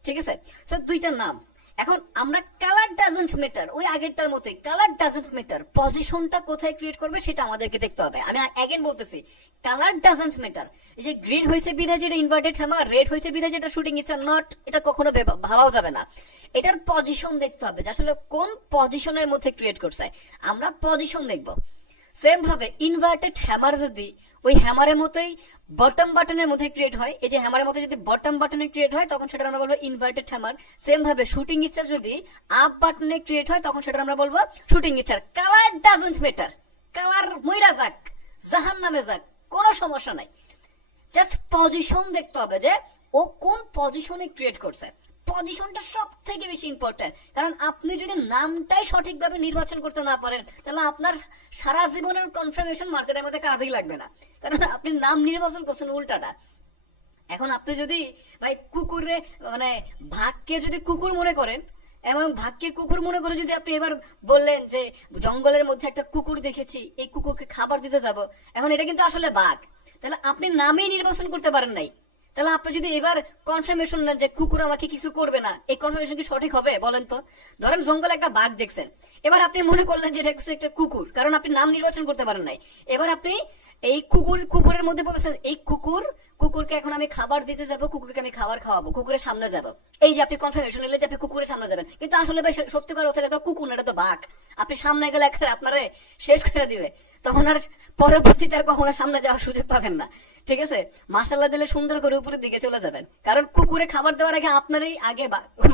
ঠিক আছে। সো দুইটার নাম। এখন আমরা কালার ডাজন্ট ম্যাটার, ওই আগেরটার মতোই কালার ডাজন্ট ম্যাটার, পজিশনটা কোথায় ক্রিয়েট করবে সেটা আমাদেরকে দেখতে হবে। আমি অ্যাগেন বলতেছি, কালার ডাজন্ট ম্যাটার। এই যে গ্রিন হয়েছে বিধায় যেটা ইনভার্টেড হ্যামার, রেড হয়েছে বিধায় যেটা শুটিং স্টার, নট, এটা কখনো ভাবাও যাবে না। এটার পজিশন দেখতে হবে যে আসলে কোন পজিশনের মধ্যে ক্রিয়েট করছে, আমরা পজিশন দেখবো। সেম ভাবে ইনভার্টেড হ্যামার যদি ওই হ্যামারের মতোই বটম বাটনের মধ্যে ক্রিয়েট হয়, এই যে হ্যামারের মতো যদি বটম বাটনে ক্রিয়েট হয় তখন সেটা আমরা বলবো ইনভার্টেড হ্যামার। সেম ভাবে শুটিং স্টার যদি আপ বাটনে ক্রিয়েট হয় তখন সেটা আমরা বলবো shooting star. Colour doesn't matter, colour মইরা যাক, জাহান নামে যাক, কোনো সমস্যা নাই। জাস্ট পজিশন দেখতে হবে যে ও কোন পজিশনে ক্রিয়েট করছে। পজিশনটা সব থেকে বেশি ইম্পর্টেন্ট, কারণ আপনি যদি নামটাই সঠিকভাবে নির্বাচন করতে না পারেন তাহলে আপনার সারা জীবনের কনফার্মেশন মার্কেটের মধ্যে কাজেই লাগবে না, কারণ আপনি নাম নির্বাচন করছেন উল্টাটা। এখন আপনি যদি ভাই কুকুরে মানে ভাগকে যদি কুকুর মনে করেন এবং ভাগকে কুকুর মনে করে যদি আপনি এবার বললেন যে জঙ্গলের মধ্যে একটা কুকুর দেখেছি, এই কুকুরকে খাবার দিতে যাব, এখন এটা কিন্তু আসলে বাঘ, তাহলে আপনি নামেই নির্বাচন করতে পারেন নাই। তাহলে আপনি যদি এবার কনফার্মেশন নেন যে কুকুর আমাকে কিছু করবে না, এই কনফার্মেশন কি সঠিক হবে বলেন তো? ধরেন জঙ্গলে একটা বাঘ দেখছেন, এবার আপনি মনে করলেন যে এটা একটা কুকুর, কারণ আপনি নাম নির্বাচন করতে পারেন নাই। এবার আপনি এই কুকুরের মধ্যে বলছেন এই কুকুরকে এখন আমি খাবার দিতে যাবো, কুকুরকে আমি খাবার খাওয়াবো, কুকুরের সামনে যাবো। এই যে আপনি কনফার্মেশন নিলেন যে আপনি কুকুরের সামনে যাবেন, কিন্তু আসলে ভাই সত্যিকার অর্থে এটা তো কুকুর না, এটা তো বাঘ। আপনি সামনে গেলে আপনারে শেষ করে দিবে, তখন আর পরবর্তীতে আর কখনো সামনে যাওয়ার সুযোগ পাবেন না। ঠিক আছে, মাশাআল্লাহ দিলে সুন্দর করে উপরের দিকে চলে যাবেন, কারণ কুকুরে খাবার দেওয়ার আগে আপনারই আগে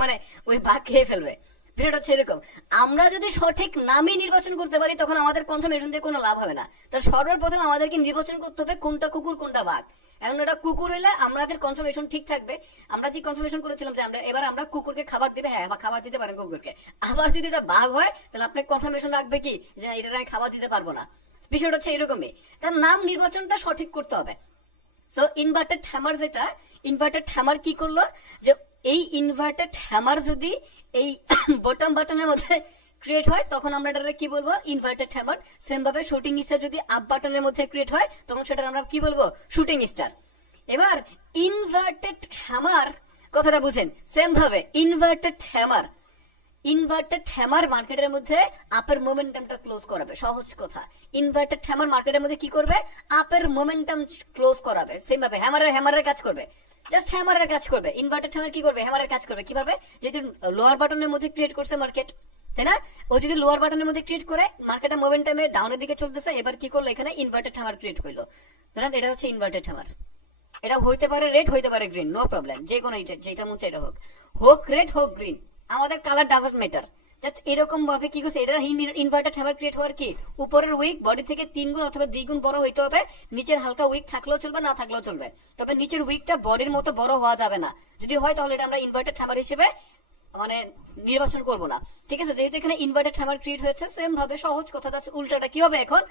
মানে ওই বাঘ খেয়ে ফেলবে। বিষয়টা হচ্ছে এরকম, আমরা যদি সঠিক নামই নির্বাচন করতে পারি তখন আমাদের কনফার্মেশন দিয়ে কোনো লাভ হবে না। তার সর্বপ্রথম আমাদেরকে নির্বাচন করতে হবে কোনটা কুকুর কোনটা বাঘ। এখন ওটা কুকুর হইলে আমাদের কনফার্মেশন ঠিক থাকবে, আমরা যে কনফার্মেশন করেছিলাম যে আমরা কুকুরকে খাবার দিবে, হ্যাঁ খাবার দিতে পারেন কুকুরকে। আবার যদি এটা বাঘ হয় তাহলে আপনার কনফার্মেশন রাখবে কি যে এটা আমি খাবার দিতে পারবো না। বিষয়টা হচ্ছে এরকমই, তার নাম নির্বাচনটা সঠিক করতে হবে। সো ইনভার্টেড হ্যামার, যেটা ইনভার্টেড হ্যামার কি করলো যে এই ইনভার্টেড হ্যামার যদি এই বটম বাটনের মধ্যে ক্রিয়েট হয় তখন আমরা এটা কি বলবো ইনভার্টেড হ্যামার। সেম ভাবে শুটিং স্টার যদি আপ বাটনের মধ্যে ক্রিয়েট হয় তখন সেটা আমরা কি বলবো শুটিং স্টার। এবার ইনভার্টেড হ্যামার কথাটা বুঝেন, সেম ভাবে ইনভার্টেড হ্যামার মার্কেটের মধ্যে আপের মোমেন্টামটা ক্লোজ করাবে। সহজ কথা, ইনভার্টেড হ্যামার মার্কেটের মধ্যে কি করবে আপের মোমেন্টাম ক্লোজ করাবে। সেম ভাবে হ্যামারের কাজ করবে, জাস্ট হ্যামারের কাজ করবে। ইনভার্টেড হ্যামার কি করবে হ্যামারের কাজ করবে কিভাবে, যদি লোয়ার বাটনের মধ্যে ক্রিয়েট করছে মার্কেট, তাই না, ও যদি লোয়ার বাটনের মধ্যে ক্রিয়েট করে মার্কেটের মোমেন্টামে ডাউনের দিকে চলতেছে, এবার কি করলো এখানে ইনভার্টেড হ্যামার ক্রিয়েট করলো, ধরেন এটা হচ্ছে ইনভার্টেড হ্যামার। এটা হইতে পারে রেড হইতে পারে গ্রিন, নো প্রবলেম, যে কোনো যেটা মন চাই এটা হোক রেড হোক গ্রিন, আমাদের কালার ডাজন্ট ম্যাটার। জাস্ট এরকম ভাবে কি করছে এটা ইনভার্টেড হ্যামার ক্রিয়েট হওয়ার কি উপরের উইক বডি থেকে 3 গুণ অথবা 2 গুণ বড় হইতে হবে, নিচের হালকা উইক থাকলেও চলবে না থাকলেও চলবে, তবে নিচের উইকটা বডির মতো বড় হওয়া যাবে না। যদি হয় তাহলে এটা আমরা ইনভার্টেড হ্যামার হিসেবে মানে নির্বাচন করব না। ঠিক আছে, যেহেতু এখানে ইনভার্টেড হ্যামার ক্রিয়েট হয়েছে, সেম ভাবে সহজ কথাটা উল্টাটা কি হবে এখন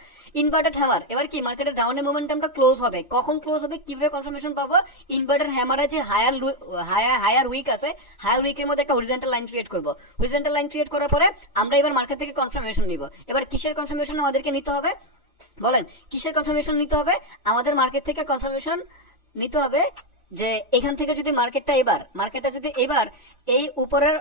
ইনভার্টেড হ্যামার এবার কি মার্কেটের ডাউনের মোমেন্টামটা ক্লোজ হবে। কখন ক্লোজ হবে কিভাবে কনফার্মেশন পাবো, ইনভার্টেড হ্যামারে যে হায়ার উইক আছে, হায়ার উইকের মধ্যে একটা হরিজন্টাল লাইন ক্রিয়েট করব। হরিজন্টাল লাইন ক্রিয়েট করার পরে আমরা এবার মার্কেট থেকে কনফার্মেশন নিব। এবার কিসের কনফার্মেশন আমাদেরকে নিতে হবে বলেন, কিসের কনফার্মেশন নিতে হবে, আমাদের মার্কেট থেকে কনফার্মেশন নিতে হবে যে এখান থেকে যদি মার্কেটটা যদি এবার এই উপরের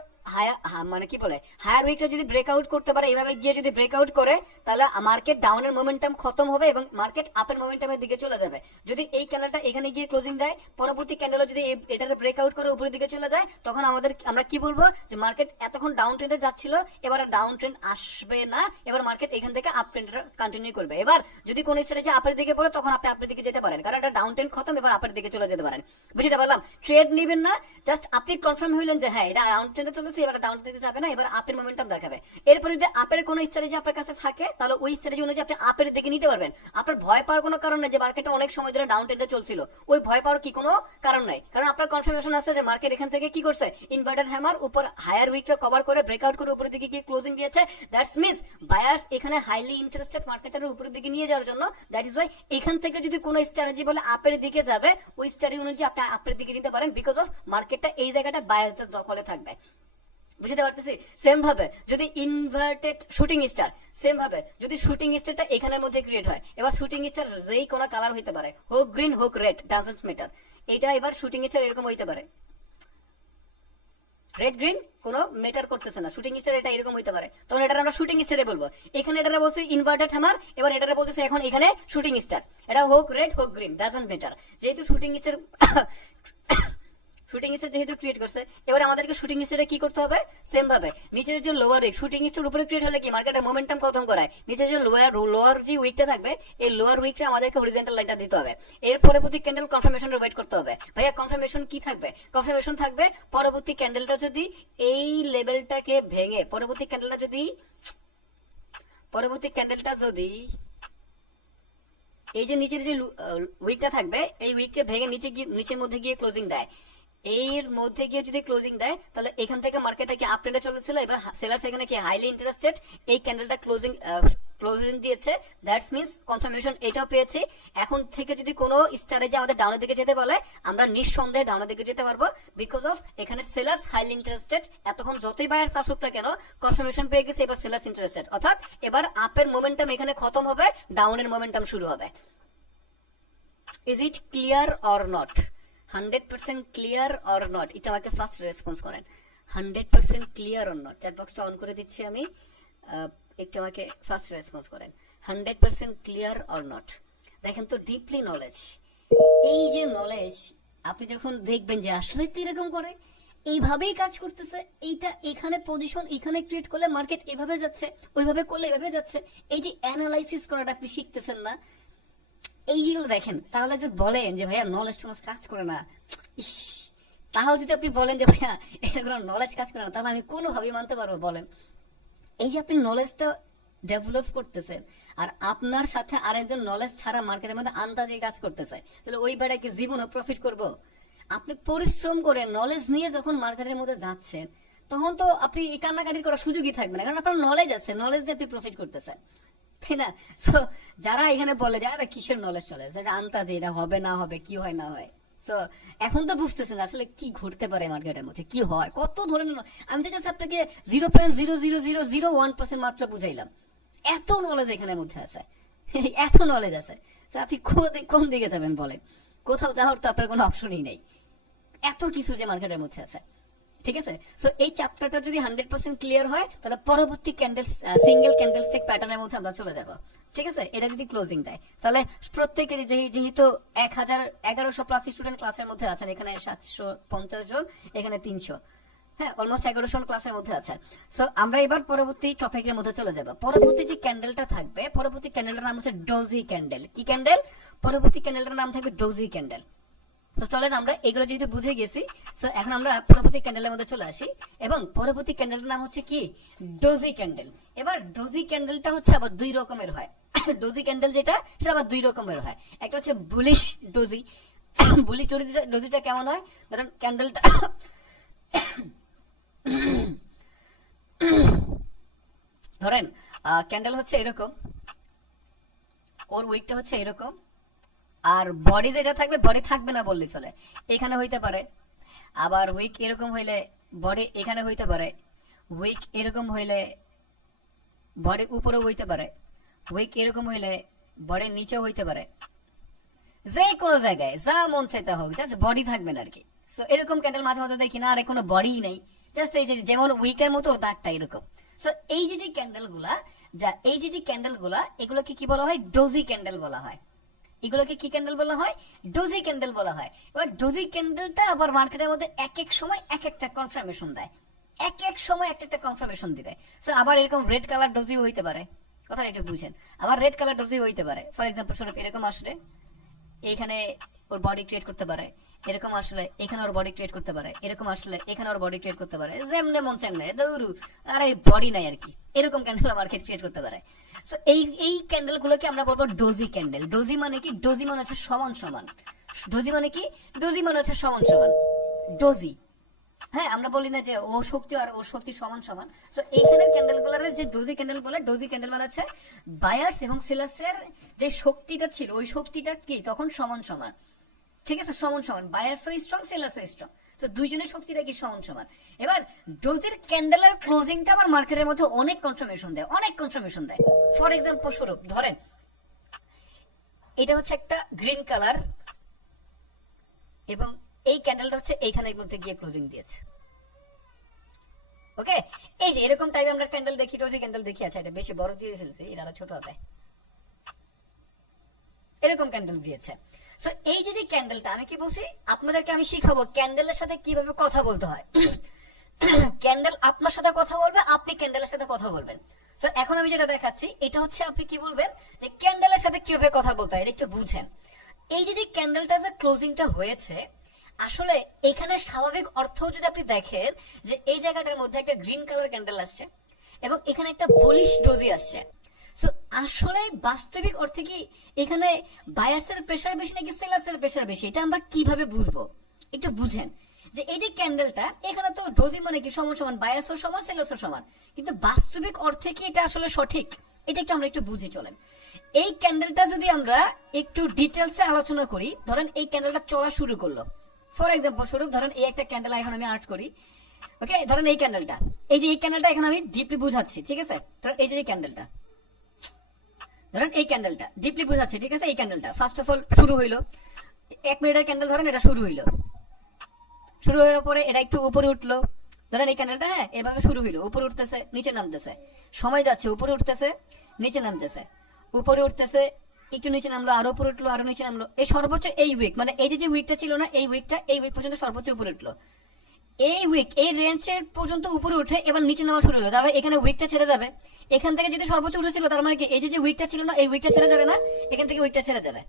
মানে কি বলে হায়ার উইকটা যদি ব্রেকআউট করতে পারে, এইভাবে গিয়ে যদি ব্রেকআউট করে তাহলে মার্কেট ডাউনের মোমেন্টাম খতম হবে এবং মার্কেট আপের মোমেন্টামের দিকে চলে যাবে। যদি এই ক্যান্ডেলটা এখানে গিয়ে ক্লোজিং দেয়, পরবর্তী ক্যান্ডেল যদি এটার ব্রেকআউট করে উপরের দিকে চলে যায়, তখন আমরা কি বলবো যে মার্কেট এতক্ষণ ডাউন ট্রেন্ডে যাচ্ছিল, এবার ডাউন ট্রেন্ড আসবে না, এবার মার্কেট এখান থেকে আপ ট্রেন্ডটা কন্টিনিউ করবে। এবার যদি কোন স্ট্র্যাটেজি আপের দিকে পড়ে তখন আপনি আপের দিকে যেতে পারেন, কারণ এটা ডাউন ট্রেন্ড খতম, এবার আপের দিকে চলে যেতে পারেন। বুঝতে পারলাম, ট্রেড নেবেন না, জাস্ট আপনি কনফার্ম হইলেন যে হ্যাঁ এটা ডাউন ট্রেন্ডে চলেছে, এবার ডাউন ট্রেন্ডে যাবে না, এবার আপের মোমেন্টাম দেখাবে। এরপরে যদি আপের কোন স্ট্র্যাটেজি আপনার কাছে থাকে তাহলে ওই স্ট্র্যাটেজি অনুযায়ী আপনি আপের দিকে নিতে পারবেন। আপনার ভয় পাওয়ার কোনো কারণ নেই যে মার্কেটে অনেক সময় ধরে ডাউন ট্রেন্ডে চলছিল, ওই ভয় পাওয়ার কি কোনো কারণ নাই, কারণ আপনার কনফার্মেশন আছে যে মার্কেট এখান থেকে কি করছে ইনভার্টেড হ্যামার উপর হায়ার উইকটা কভার করে ব্রেকআউট করে উপরের দিকে গিয়ে ক্লোজিং দিয়েছে। দ্যাটস মিনস বায়ার্স এখানে হাইলি ইন্টারেস্টেড মার্কেটের উপরের দিকে নিয়ে যাওয়ার জন্য। দ্যাট ইজ ওয়াই এখান থেকে যদি কোনো স্ট্র্যাটেজি বলে আপের দিকে যাবে, ওই স্ট্র্যাটেজি অনুযায়ী আপনি আপের দিকে নিতে পারেন, বিকজ অফ মার্কেটটা এই জায়গাটা বায়ার্সদের দখলে থাকবে। বুঝতে পারতেছি, সেম ভাবে যদি ইনভার্টেড শুটিং স্টার, সেম ভাবে যদি শুটিং স্টারটা এখানের মধ্যে ক্রিয়েট হয়, এবার শুটিং স্টার যেই কোনো কালার হইতে পারে, হোক গ্রিন হোক রেড, ডাজন্ট ম্যাটার, এটা এবার শুটিং স্টার এরকম হইতে পারে। রেড গ্রিন কোনো মেটার করতেছে না, শুটিং স্টার এটা এরকম হইতে পারে, তখন এটা আমরা শুটিং স্টারে বলবো। এখানে এটা বলছে ইনভার্টেড হ্যামার, এবার এটা বলতেছে এখন এখানে শুটিং স্টার, এটা হোক রেড হোক গ্রিন ডাজন্ট ম্যাটার, যেহেতু শুটিং স্টার শুটিং স্টার যেহেতু ক্রিয়েট করছে, এবারে আমাদেরকে শুটিং স্টারে কি করতে হবে, সেম ভাবে নিচের যে লোয়ার উইক, শুটিং স্টার উপরে ক্রিয়েট হলে কি মার্কেটের মোমেন্টাম কত করায়, নিচের যে লোয়ার যে উইকটা থাকবে, এই লোয়ার উইকটা আমাদেরকে হরিজন্টাল লাইনটা দিতে হবে, এর পরবর্তী ক্যান্ডেল কনফার্মেশনের ওয়েট করতে হবে। ভাইয়া কনফার্মেশন কি থাকবে, কনফার্মেশন থাকবে পরবর্তী ক্যান্ডেলটা যদি এই লেভেলটাকে ভেঙে, পরবর্তী ক্যান্ডেলটা যদি এই যে নিচের যে উইকটা থাকবে, এই উইককে ভেঙে নিচের মধ্যে গিয়ে ক্লোজিং দেয়, এর মধ্যে গিয়ে যদি ক্লোজিং দেয়, তাহলে এখান থেকে মার্কেটে কি আপ ট্রেন্ডে চলেছিল, এবার সেলার্স এখানে কি হাইলি ইন্টারেস্টেড, এই ক্যান্ডেলটা ক্লোজিং দিয়েছে, দ্যাটস মিন্স কনফার্মেশন এটাও পেয়েছি। এখন থেকে যদি কোনো স্টারে যে আমাদের ডাউনের দিকে যেতে বলে, আমরা নিঃসন্দেহে ডাউনের দিকে যেতে পারবো, বিকজ অফ এখানে সেলার্স হাইলি ইন্টারেস্টেড, এতক্ষণ যতই বায়ার্স আসুক না কেন কনফার্মেশন পেয়ে গেছে, এবার সেলার্স ইন্টারেস্টেড, অর্থাৎ এবার আপের মোমেন্টাম এখানে খতম হবে, ডাউনের মোমেন্টাম শুরু হবে। Is it clear or not, 100% clear or not, এটা আমাকে ফার্স্ট রেসপন্স করেন। 100% ক্লিয়ার অর নট, চ্যাট বক্সটা অন করে দিচ্ছি আমি, একটু আমাকে ফার্স্ট রেসপন্স করেন। 100% ক্লিয়ার অর নট। দেখেন তো ডিপলি নলেজ, এই যে নলেজ আপনি যখন দেখবেন যে আসলে তো এরকম করে, এইভাবেই কাজ করতেছে, এইটা এখানে পজিশন এখানে ক্রিয়েট করলে মার্কেট এভাবে যাচ্ছে, ওইভাবে করলে এভাবে যাচ্ছে, এই যে অ্যানালাইসিস করাটা আপনি শিখতেছেন না, এইগুলো দেখেন, তাহলে যে বলেন যে ভাইয়া নলেজ টলেজ কাজ করে না, ইস, তাহলে যদি আপনি বলেন যে ভাইয়া এর কোনো নলেজ কাজ করে না, তাহলে আমি কোনোভাবেই মানতে পারবো বলেন? এই যে আপনি নলেজটা ডেভেলপ করতেছেন, আর আপনার সাথে আরেকজন নলেজ ছাড়া মার্কেটের মধ্যে আন্দাজে কাজ করতেছে, তাহলে ওই বেড়া কি জীবনে প্রফিট করবো? আপনি পরিশ্রম করে নলেজ নিয়ে যখন মার্কেটের মধ্যে যাচ্ছেন, তখন তো আপনি এই কান্নাকাটি করার সুযোগই থাকবে না, কারণ আপনার নলেজ আছে, নলেজ দিয়ে আপনি প্রফিট করতেছেন, তাই না? তো যারা এখানে বলে যারা কিসের নলেজ নলেজ, আন্তাজে এটা হবে না হবে, কি হয় না হয়, সো এখন তো বুঝতেছেন আসলে কি ঘটতে পারে মার্কেটের মধ্যে, কি হয়, কত ধরনের। আমি তো জাস্ট আপনাকে 0.00001% মাত্র বুঝাইলাম, এত নলেজ এখানের মধ্যে আছে, এত নলেজ আছে, আপনি কোন দিকে যাবেন বলেন? কোথাও যাওয়ার তো আপনার কোনো অপশনই নেই, এত কিছু যে মার্কেটের মধ্যে আছে, ঠিক আছে? সো এই চ্যাপ্টারটা যদি 100% ক্লিয়ার হয়, তাহলে পরবর্তী সিঙ্গেল ক্যান্ডেলস্টিক প্যাটার্নের মধ্যে আমরা চলে যাব, ঠিক আছে? এটা যদি ক্লোজিং দেয়, তাহলে প্রত্যেকেরই যেহেতু 1100 প্লাস স্টুডেন্ট ক্লাসের মধ্যে আছেন, এখানে 750 জন, এখানে 300, হ্যাঁ অলমোস্ট 1100 ক্লাসের মধ্যে আছে। সো আমরা এবার পরবর্তী টপিকের মধ্যে চলে যাব। পরবর্তী যে ক্যান্ডেলটা থাকবে, পরবর্তী ক্যান্ডেলটার নাম হচ্ছে ডোজি ক্যান্ডেল। কি ক্যান্ডেল? পরবর্তী ক্যান্ডেলটার নাম থাকবে ডোজি ক্যান্ডেল। তো চলেন আমরা এগুলো যেহেতু বুঝে গেছি, সো এখন আমরা পরবর্তী ক্যান্ডেলের মধ্যে চলে আসি, এবং পরবর্তী ক্যান্ডেলটার নাম হচ্ছে কি, ডোজি ক্যান্ডেল। এবার ডোজি ক্যান্ডেলটা হচ্ছে আবার দুই রকমের হয়। ডোজি ক্যান্ডেল যেটা, সেটা আবার দুই রকমের হয়। একটা হচ্ছে বুলিশ ডোজি। বুলিশ ডোজিটা কেমন হয়? ধরেন ক্যান্ডেলটা ধরেন ক্যান্ডেল হচ্ছে এরকম, ওর উইকটা হচ্ছে এরকম, আর বডি যেটা থাকবে, বডি থাকবে না বললে চলে, এখানে হইতে পারে। আবার উইক এরকম হইলে বডি এখানে হইতে পারে, উইক এরকম হইলে বডি উপরেও হইতে পারে, উইক এরকম হইলে বডি নিচেও হইতে পারে, যে কোনো জায়গায় যা মন চাইতে হোক, জাস্ট বডি থাকবে না আর কি। সো এরকম ক্যান্ডেল মাঝে মাঝে দেখি না, আর কোনো বডি নেই, জাস্ট এই যে যেমন উইকের মতো ওর দাগটা এরকম। সো এই যে ক্যান্ডেল গুলা, এগুলোকে কি বলা হয়? ডোজি ক্যান্ডেল বলা হয়। এগুলোকে কি ক্যান্ডেল বলা হয়? ডোজি ক্যান্ডেল বলা হয়। এবার ডোজি ক্যান্ডেলটা আবার মার্কেটের মধ্যে এক এক সময় এক একটা কনফার্মেশন দেয়, এক এক সময় এক একটা কনফার্মেশন দিবে। সো আবার এরকম রেড কালার ডোজি হইতে পারে, কথা একটু বুঝেন, আবার রেড কালার ডোজি হইতে পারে। ফর এক্সাম্পল স্বরূপ এরকম আসলে এখানে ওর বডি ক্রিয়েট করতে পারে, এরকম আসলে এখানে ওর বডি ক্রিয়েট করতে পারে, এরকম আসলে এখানে ওর বডি ক্রিয়েট করতে পারে, যেমনে মন চাইমনে দৌড়ু, আর এই বডি নাই আর কি, এরকম ক্যান্ডেল মার্কেট ক্রিয়েট করতে পারে। সো এই ক্যান্ডেল গুলোকে আমরা বলবো ডোজি ক্যান্ডেল। ডোজি মানে কি? ডোজি মানে হচ্ছে সমান সমান। ডোজি মানে কি? ডোজি মানে হচ্ছে সমান সমান। ডোজি, হ্যাঁ, আমরা বলি না যে ও শক্তি আর ও শক্তি সমান সমান। সো এইখানের ক্যান্ডেল গুলার যে ডোজি ক্যান্ডেল বলে, ডোজি ক্যান্ডেল মানে হচ্ছে বায়ার্স এবং সেলার্সের যে শক্তিটা ছিল, ওই শক্তিটা কি তখন সমান সমান, ঠিক আছে? সমান সমান, বায়ার্স ও স্ট্রং, সেলার্স ও স্ট্রং, তো দুইজনের শক্তিটা কি সমান সমান। এবার ডোজির ক্যান্ডেলের ক্লোজিংটা আবার মার্কেটের মধ্যে অনেক কনফার্মেশন দেয়, অনেক কনফার্মেশন দেয়। ফর এক্সাম্পল স্বরূপ ধরেন এটা হচ্ছে একটা গ্রিন কালার, এবং এই ক্যান্ডেলটা হচ্ছে এইখানের মধ্যে গিয়ে ক্লোজিং দিয়েছে, ওকে, এই যে এরকম টাইপের আমরা ক্যান্ডেল দেখি, রোজি ক্যান্ডেল দেখি, আছে এটা বেশি বড় দিয়ে ফেলছি, এটা আরো ছোট হবে, এরকম ক্যান্ডেল দিয়েছে। সো এই যে ক্যান্ডেলটা আমি কি বলছি আপনাদেরকে, আমি শিখাবো ক্যান্ডেলের সাথে কিভাবে কথা বলতে হয়। ক্যান্ডেল আপনার সাথে কথা বলবে, আপনি ক্যান্ডেলের সাথে কথা বলবেন। সো এখন আমি যেটা দেখাচ্ছি এটা হচ্ছে আপনি কি বলবেন যে ক্যান্ডেলের সাথে কিভাবে কথা বলতে হয়, এটা একটু বুঝেন। এই যে ক্যান্ডেলটা যে ক্লোজিংটা হয়েছে, আসলে এখানে স্বাভাবিক অর্থ যদি আপনি দেখেন যে এই জায়গাটার মধ্যে একটা গ্রিন কালার ক্যান্ডেল আসছে এবং এখানে একটা বুলিশ ডোজি আসছে। সো আসলে বাস্তবিক অর্থে কি এখানে বায়ার্সের প্রেসার বেশি নাকি সেলার্সের প্রেসার বেশি, এটা আমরা কিভাবে বুঝবো, একটু বুঝেন। যে এই যে ক্যান্ডেলটা এখানে তো ডোজি মানে কি সমান সমান, বায়ার্সও সমান, সেলার্সও সমান, কিন্তু বাস্তবিক অর্থে কি এটা আসলে সঠিক, এটা একটু আমরা একটু বুঝে চলেন। এই ক্যান্ডেলটা যদি আমরা একটু ডিটেলসে আলোচনা করি, ধরেন এই ক্যান্ডেলটা চলা শুরু করলো, ফর এক্সাম্পল স্বরূপ ধরেন এই একটা ক্যান্ডেল এখন আমি আর্ট করি, ওকে, ধরেন এই ক্যান্ডেলটা, এই যে এই ক্যান্ডেলটা এখন আমি ডিপলি বুঝাচ্ছি, ঠিক আছে, ধরেন এই যে ক্যান্ডেলটা, ধরেন এই ক্যান্ডেলটা ডিপলি বুঝাচ্ছি, ঠিক আছে, এই ক্যান্ডেলটা ফার্স্ট অফ অল শুরু হইলো, 1 মিনিটের ক্যান্ডেল ধরেন, এটা শুরু হইলো, শুরু হওয়ার পরে এটা একটু উপরে উঠলো, ধরেন এই ক্যান্ডেলটা, হ্যাঁ এভাবে শুরু হইলো, উপরে উঠতেছে নিচে নামতেছে, সময় যাচ্ছে, উপরে উঠতেছে নিচে নামতেছে, উপরে উঠতেছে একটু নিচে নামলো, আরো উপরে উঠলো, আরো নিচে নামলো, এই সর্বোচ্চ এই উইক মানে এই যে উইকটা ছিল না, এই উইক পর্যন্ত সর্বোচ্চ উপরে উঠলো, এই উইক এই রেঞ্জের পর্যন্ত উপরে উঠে এবার নিচে নামা শুরু হলো, তারপরে এখানে উইকটা ছেড়ে যাবে, এখান থেকে যদি সর্বোচ্চ উঠেছিল তার মানে কি এই যে উইকটা ছিল না, এই উইকটা ছেড়ে যাবে না, এখান থেকে উইকটা ছেড়ে যাবে,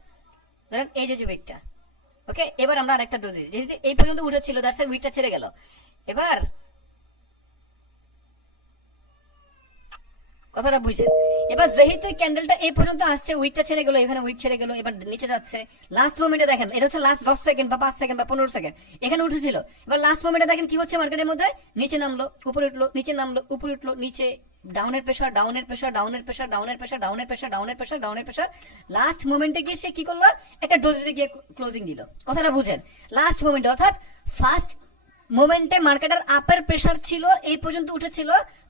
ধরেন এই যে উইকটা, ওকে, এবার আমরা আরেকটা ডোজি যেহেতু এই পর্যন্ত উঠেছিল তার সাথে উইকটা ছেড়ে গেল, এবার কথাটা বুঝছেন, এবার যেহেতু ক্যান্ডেলটা এই পর্যন্ত আসছে, উইকটা ছেড়ে গেল, এখানে উইক ছেড়ে গেল, এবার নিচে যাচ্ছে, লাস্ট মোমেন্টে দেখেন এটা হচ্ছে লাস্ট 10 সেকেন্ড বা 5 সেকেন্ড বা 15 সেকেন্ড এখানে উঠেছিল, এবার লাস্ট মোমেন্টে দেখেন কি হচ্ছে মার্কেটের মধ্যে, নিচে নামলো, উপরে উঠলো, নিচে নামলো, উপরে উঠলো, নিচে, ডাউনের প্রেসার, ডাউনের প্রেসার, ডাউনের প্রেসার, ডাউনের প্রেসার, ডাউনের প্রেসার, ডাউনের প্রেসার, ডাউনের প্রেসার, লাস্ট মোমেন্টে গিয়ে সে কি করলো, একটা ডোজে গিয়ে ক্লোজিং দিল, কথাটা বুঝেন, লাস্ট মোমেন্টে, অর্থাৎ ফার্স্ট মোমেন্টে মার্কেটের আপের প্রেসার ছিল, এই পর্যন্ত উঠেছিল,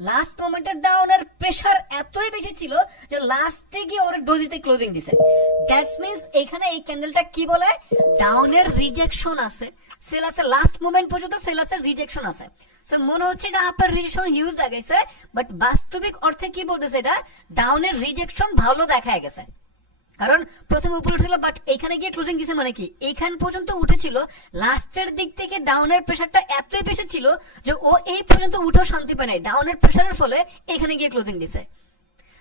লাস্ট মোমেন্টের ডাউনের প্রেসার এতই বেশি ছিল যে লাস্টে গিয়ে ওর ডোজিতে ক্লোজিং দিছে। দ্যাটস মিন্স এখানে এই ক্যান্ডেলটা কি বলে, ডাউনের রিজেকশন আছে, সেলাসের লাস্ট মোমেন্ট পর্যন্ত সেলাসের রিজেকশন আছে। সো মনে হচ্ছে এটা আপের রিজেকশন হিউজ দেখাইছে, বাট বাস্তবিক অর্থে কি বলতেছে, এটা ডাউনের রিজেকশন ভালো দেখা গেছে, কারণ প্রথমে উপরে উঠছিল বাট এখানে গিয়ে ক্লোজিং দিছে, মানে কি এইখান পর্যন্ত উঠেছিল, লাস্টের দিক থেকে ডাউনের প্রেসারটা এতই বেশি ছিল যে ও এই পর্যন্ত উঠেও শান্তি পায় নাই, ডাউনের প্রেসারের ফলে এখানে গিয়ে ক্লোজিং দিছে।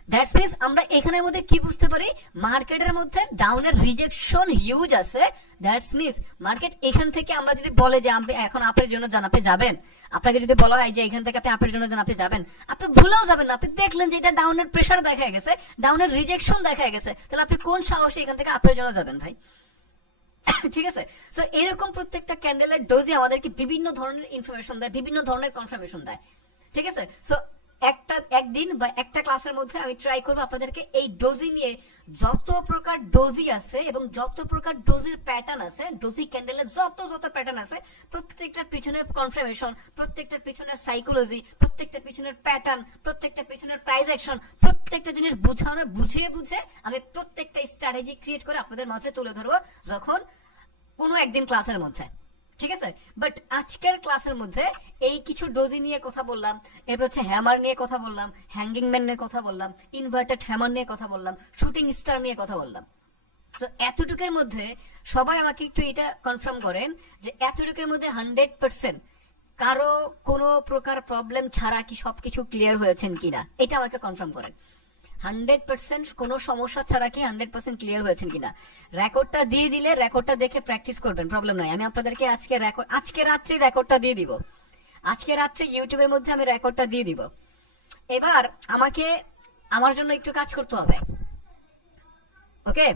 দ্যাটস মিন্স আমরা এখানের মধ্যে কি বুঝতে পারি, মার্কেটের মধ্যে ডাউনের রিজেকশন হিউজ আছে। দ্যাটস মিন্স মার্কেট এখান থেকে আমরা যদি বলে যে আপনি এখন আপের জন্য যান, আপনি যাবেন, আপনাকে যদি বলা হয় যে এখান থেকে আপনি আপের জন্য যান, আপনি যাবেন, আপনি ভুলেও যাবেন না, আপনি দেখলেন যে এটা ডাউনের প্রেসার দেখা গেছে, ডাউনের রিজেকশন দেখা গেছে, তাহলে আপনি কোন সাহসে এখান থেকে আপের জন্য যাবেন ভাই? ঠিক আছে, সো এরকম প্রত্যেকটা ক্যান্ডেলের ডোজে আমাদেরকে বিভিন্ন ধরনের ইনফরমেশন দেয়, বিভিন্ন ধরনের কনফার্মেশন দেয়, ঠিক আছে। সো একদিন বা একটা ক্লাসের মধ্যে আমি ট্রাই করবো আপনাদেরকে এই ডোজি নিয়ে, যত প্রকার ডোজি আছে এবং যত প্রকার ডোজির প্যাটার্ন আছে, ডোজি ক্যান্ডেলের যত প্যাটার্ন আছে, প্রত্যেকটার পিছনে কনফার্মেশন, প্রত্যেকটার পিছনে সাইকোলজি, প্রত্যেকটার পিছনের প্যাটার্ন, প্রত্যেকটার পিছনের প্রাইস অ্যাকশন, প্রত্যেকটা জিনিস বুঝে আমি প্রত্যেকটা স্ট্র্যাটেজি ক্রিয়েট করে আপনাদের মাঝে তুলে ধরবো যখন কোনো একদিন ক্লাসের মধ্যে, ঠিক আছে। বাট আজকের ক্লাসের মধ্যে এই কিছু ডোজি নিয়ে কথা বললাম, এরপর হচ্ছে হ্যামার নিয়ে কথা বললাম, হ্যাঙ্গিং ম্যান নিয়ে কথা বললাম, ইনভার্টেড হ্যামার নিয়ে কথা বললাম, শুটিং স্টার নিয়ে কথা বললাম। তো এতটুকুর মধ্যে সবাই আমাকে একটু এটা কনফার্ম করেন যে এতটুকুর মধ্যে 100% কারো কোনো প্রকার প্রবলেম ছাড়া কি সবকিছু ক্লিয়ার হয়েছেন কিনা, এটা আমাকে কনফার্ম করেন। 100% কোনো সমস্যা ছাড়া কি 100% ক্লিয়ার হয়েছেন কিনা। রেকর্ডটা দিয়ে দিলে রেকর্ডটা দেখে প্র্যাকটিস করবেন, প্রবলেম নাই। আমি আপনাদেরকে আজকে রাত্রে রেকর্ডটা দিয়ে দিব, আজকে রাত্রে ইউটিউবের মধ্যে আমি রেকর্ডটা দিয়ে দিব। এবার আমাকে আমার জন্য একটু কাজ করতে হবে, ওকে।